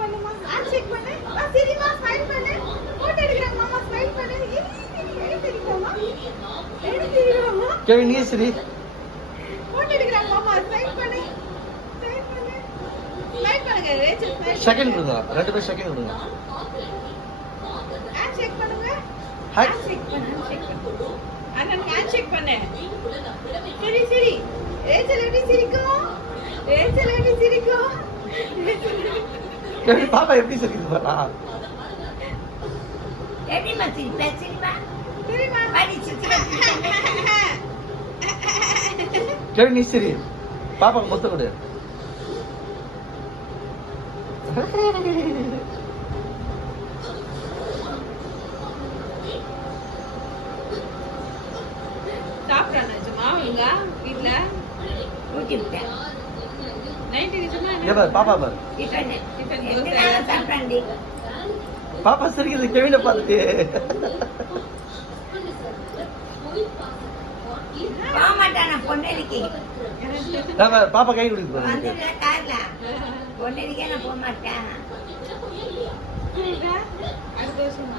பண்ணுமா, hand shake பண்ணு. வா சிரிமா, ஸ்மைல் பண்ணு. போட்டோ எடுக்கறாங்க மாமா, ஸ்மைல் பண்ணு. எடுத்துக்கோமா. எடுத்துக்கோமா. கெவின் நீ சரி. போட்டோ எடுக்கறாங்க மாமா, ஸ்மைல் பண்ணு. ஸ்மைல் பண்ணு. ஸ்மைல் பண்ணுங்க ரேச்சல், ஸ்மைல். செகண்ட் கொடுங்க. ரெண்டு பேரும் செகண்ட் கொடுங்க. ஹேண்ட் ஷேக் பண்ணுங்க. ஹேண்ட் ஹேண்ட் ஷேக் பண்ணு, ஹேண்ட் ஷேக் பண்ணு. அண்ணன் ஹேண்ட் ஷேக் பண்ணு. சரி சரி. ரேச்சல் எப்படி சிரிக்கும்? ரேச்சல் எப்படி சிரிக்கும்? கெவின் பாப்பா எப்படி சிரிக்குது பாரா. எப்படி மச்சி பேசிமா சரிமா. பாடி சிரிச்சு கெவின் நீ சரி. பாப்பா மொத்த கொடு. சாப்பிட்றானா நிஜமா ஒழுங்கா வீட்ல? ஊட்டி விட்டேன் நைட்டு நிஜமா இங்க பாரு பாப்பா பாரு. டிஃபன் டிஃபன் எத்தனை தோசை. நாள் சாப்பிட்டாண்டி பாப்பா சிரிக்குது கெவினை பார்த்துட்டு. போக மாட்டானா பொன்னடிக்கு பாப்பா கை கொடுக்குது பாரு. வந்துடுற கார்ல பொன்னடிக்கே நான் போக மாட்டேன் அடுத்த வருஷம்